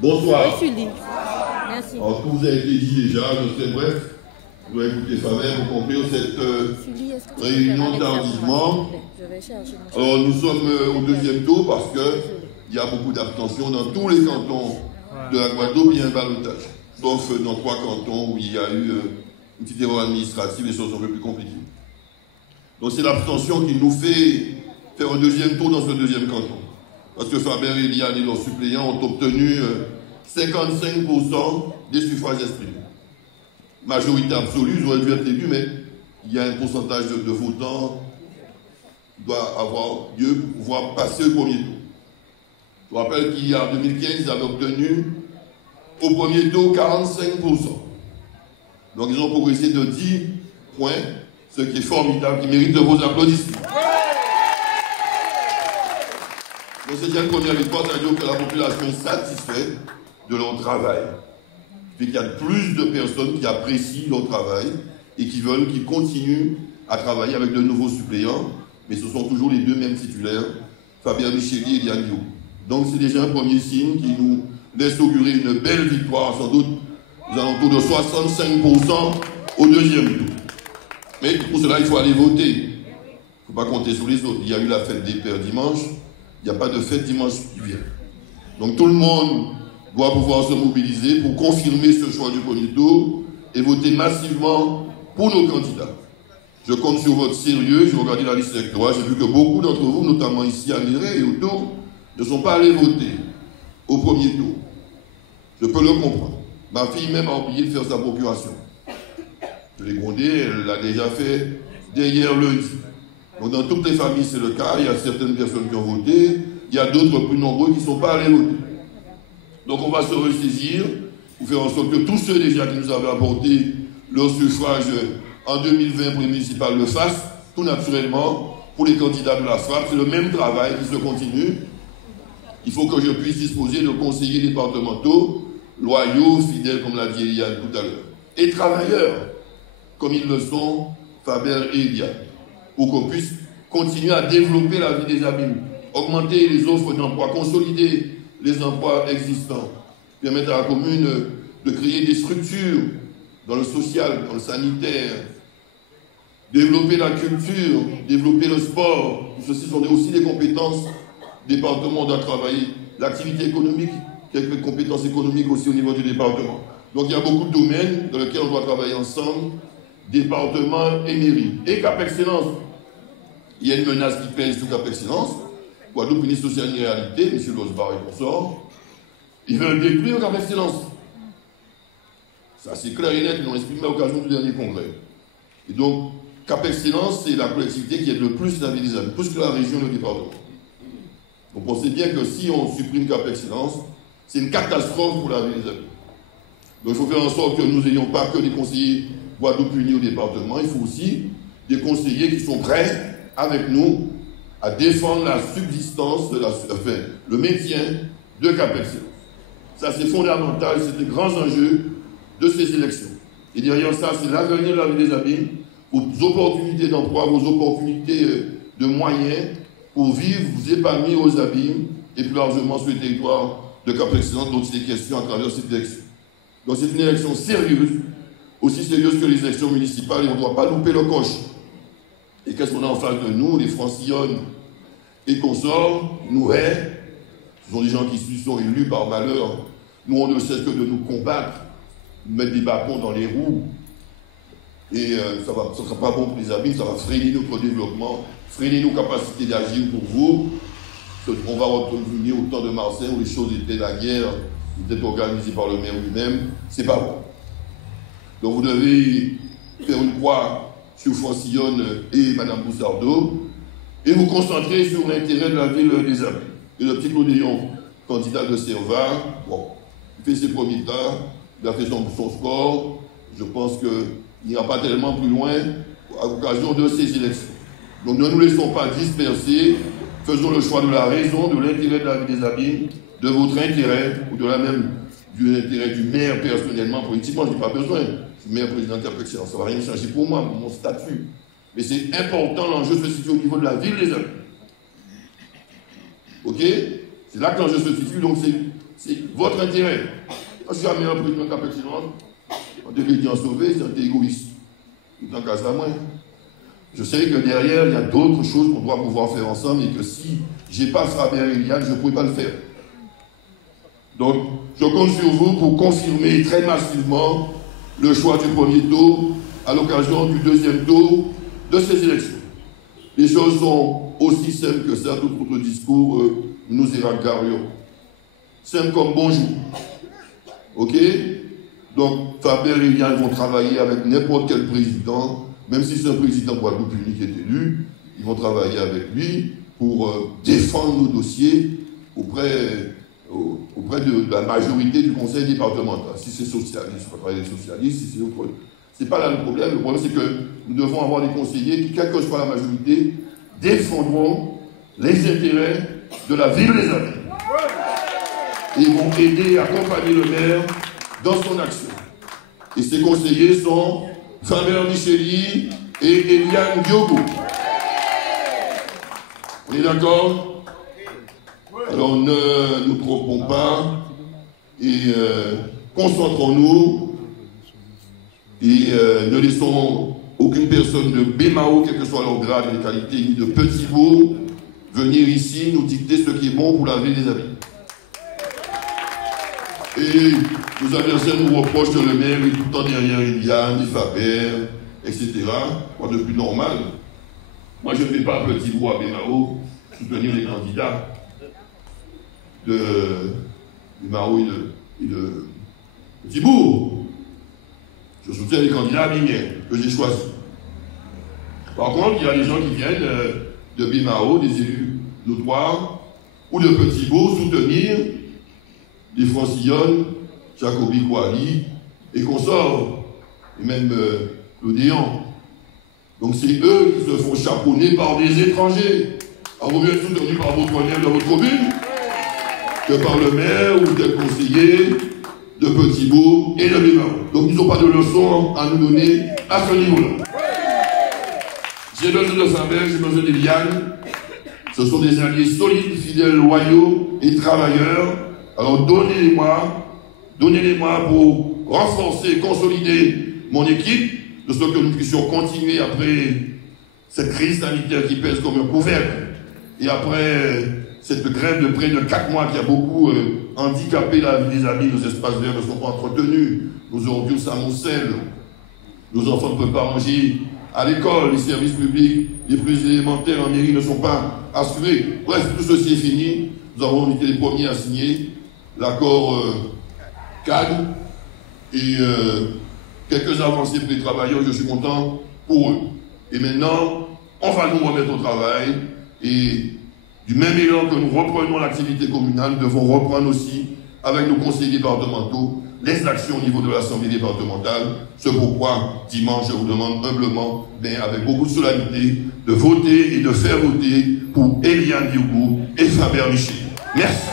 Bonsoir. Merci. Alors, tout vous a été dit déjà, je sais, bref. Vous avez écouté Faveur pour conclure cette réunion tardivement. Alors, nous sommes au deuxième tour parce qu'il y a beaucoup d'abstention dans tous les cantons de la Guadeloupe, il y a un ballottage. Sauf dans 3 cantons où il y a eu une petite erreur administrative, les choses sont un peu plus compliquées. Donc, c'est l'abstention qui nous fait faire un deuxième tour dans ce deuxième canton. Parce que Faber et Eliane et leurs suppléants ont obtenu 55% des suffrages exprimés. Majorité absolue, ils auraient dû être élus, mais il y a un pourcentage de votants qui doit avoir lieu pour pouvoir passer au premier tour. Je vous rappelle qu'il y a en 2015, ils avaient obtenu au premier tour 45%. Donc ils ont progressé de 10 points, ce qui est formidable, qui mérite de vos applaudissements. Donc c'est une première victoire, c'est-à-dire que la population est satisfaite de leur travail. Puis qu'il y a plus de personnes qui apprécient leur travail et qui veulent qu'ils continuent à travailler avec de nouveaux suppléants, mais ce sont toujours les deux mêmes titulaires, Fabien Micheli et Eliane Dio. Donc c'est déjà un premier signe qui nous laisse augurer une belle victoire, sans doute aux alentours de 65% au deuxième tour. Mais pour cela, il faut aller voter. Il ne faut pas compter sur les autres. Il y a eu la fête des pères dimanche, il n'y a pas de fête dimanche qui vient. Donc tout le monde doit pouvoir se mobiliser pour confirmer ce choix du premier tour et voter massivement pour nos candidats. Je compte sur votre sérieux, j'ai regardé la liste électorale, j'ai vu que beaucoup d'entre vous, notamment ici à Liré et autour, ne sont pas allés voter au premier tour. Je peux le comprendre. Ma fille même a oublié de faire sa procuration. Je l'ai grondée, elle l'a déjà fait dès hier lundi. Donc dans toutes les familles c'est le cas, il y a certaines personnes qui ont voté, il y a d'autres plus nombreux qui ne sont pas allés voter. Donc on va se ressaisir pour faire en sorte que tous ceux déjà qui nous avaient apporté leur suffrage en 2020 pour les municipales le fassent, tout naturellement, pour les candidats de la FRAP. C'est le même travail qui se continue. Il faut que je puisse disposer de conseillers départementaux, loyaux, fidèles, comme l'a dit Eliane tout à l'heure, et travailleurs, comme ils le sont, Faber et Eliane, pour qu'on puisse continuer à développer la vie des abîmes, augmenter les offres d'emploi, consolider les emplois existants, permettre à la commune de créer des structures dans le social, dans le sanitaire, développer la culture, développer le sport. Ceci sont aussi des compétences. Le département doit travailler l'activité économique, quelques compétences économiques aussi au niveau du département. Donc il y a beaucoup de domaines dans lesquels on doit travailler ensemble, département et mairie. Et Cap Excellence, il y a une menace qui pèse sur Cap Excellence. Guadeloupe, ministre social une réalité, M. Losbar et consort, ils veulent détruire Cap Excellence. Ça c'est clair et net, ils l'ont exprimé à l'occasion du dernier congrès. Et donc, Cap Excellence, c'est la collectivité qui est le plus stabilisable, plus que la région et le département. Donc on sait bien que si on supprime Cap Excellence, c'est une catastrophe pour la vie des habitants. Donc il faut faire en sorte que nous n'ayons pas que des conseillers Guadeloupe unis au département, il faut aussi des conseillers qui sont prêts avec nous à défendre la subsistance, le maintien de Cap Excellence. Ça c'est fondamental, c'est les grands enjeux de ces élections. Et derrière ça, c'est l'avenir de la vie des abîmes, vos opportunités d'emploi, vos opportunités de moyens pour vivre, vous épanouir aux abîmes et plus largement sur le territoire de Cap Excellence, dont il est question à travers cette élection. Donc c'est une élection sérieuse, aussi sérieuse que les élections municipales, et on ne doit pas louper le coche. Et qu'est-ce qu'on a en face de nous, les Francillonnes et consorts, nous haies, ce sont des gens qui sont élus par malheur. Nous, on ne cesse que de nous combattre, de mettre des bâtons dans les roues. Et ça ne sera pas bon pour les abîmes, ça va freiner notre développement, freiner nos capacités d'agir pour vous. On va revenir au temps de Marseille où les choses étaient la guerre, étaient organisées par le maire lui-même. C'est pas bon. Donc vous devez faire une croix sur Francillonne et Mme Boussardeau et vous concentrer sur l'intérêt de la ville des abîmes. Et le petit Claudéon, candidat de Servat, bon, il fait ses premiers tas, il a fait son score. Je pense qu'il n'ira pas tellement plus loin à l'occasion de ces élections. Donc ne nous laissons pas disperser, faisons le choix de la raison, de l'intérêt de la vie des abîmes, de votre intérêt, ou de la même de l'intérêt du maire personnellement, politiquement, je n'ai pas besoin. Je suis maire président de Cap Excellence, ça ne va rien changer pour moi, pour mon statut. Mais c'est important, l'enjeu se situe au niveau de la ville des abîmes. Ok? C'est là que l'enjeu se situe, donc c'est c'est votre intérêt. Je suis jamais un président capétinant. On devait dire sauver, c'est égoïste. Tout en cas, ça, moi. Je sais que derrière, il y a d'autres choses qu'on doit pouvoir faire ensemble et que si j'ai pas Faber et Eliane, je ne pourrais pas le faire. Donc, je compte sur vous pour confirmer très massivement le choix du premier tour à l'occasion du deuxième tour de ces élections. Les choses sont aussi simples que ça, tout votre discours, nous éragarions. Simple comme bonjour. Ok? Donc, Faber et Eliane vont travailler avec n'importe quel président, même si c'est un président guadeloupéen qui est élu, ils vont travailler avec lui pour défendre nos dossiers auprès de la majorité du conseil départemental. Si c'est socialiste, on va travailler avec les socialistes, si c'est autre. C'est pas là le problème. Le problème, c'est que nous devons avoir des conseillers qui, quelle que soit la majorité, défendront les intérêts de la ville des amis. Et vont aider et accompagner le maire dans son action. Et ces conseillers sont Faber Micheli et Eliane Diogo. On est d'accord? Alors ne nous trompons pas et concentrons-nous et ne laissons aucune personne de BMAO, quel que soit leur grade et les qualités, ni de petits mots, venir ici nous dicter ce qui est bon pour la ville des amis. Et nos adversaires nous reprochent que le maire est tout le temps derrière Eliane, Faber, etc. Quoi de plus normal? Moi, je ne fais pas petit mot à BMAO soutenir les candidats de Mao et de Thibault. Je soutiens les candidats à Binière que j'ai choisis. Par contre, il y a des gens qui viennent de Bimao, des élus notoires, ou de Petit-Beau soutenir les Francillonnes, Jacobi Kouali et consorts, et même l'Odéan. Donc c'est eux qui se font chapeauner par des étrangers. Alors vous êtes soutenus par votre maire de votre commune, que par le maire ou des conseillers de Petit-Beau et de Bimao. Donc ils n'ont pas de leçon à nous donner à ce niveau-là. J'ai besoin de Faber, j'ai besoin d'Eliane. Ce sont des alliés solides, fidèles, loyaux et travailleurs. Alors donnez-les-moi pour renforcer et consolider mon équipe, de sorte que nous puissions continuer après cette crise sanitaire qui pèse comme un couvercle. Et après cette grève de près de 4 mois qui a beaucoup handicapé la vie des amis, nos espaces verts ne sont pas entretenus, nos ordures s'amoncellent, nos enfants ne peuvent pas manger à l'école, les services publics les plus élémentaires en mairie ne sont pas assurés. Bref, tout ceci est fini. Nous avons été les premiers à signer l'accord cadre et quelques avancées pour les travailleurs, je suis content pour eux. Et maintenant, on va nous remettre au travail et du même élan que nous reprenons l'activité communale, nous devons reprendre aussi avec nos conseillers départementaux les actions au niveau de l'Assemblée départementale. C'est pourquoi, dimanche, je vous demande humblement, avec beaucoup de solennité, de voter et de faire voter pour Eliane Diogo et Faber Micheli. Merci.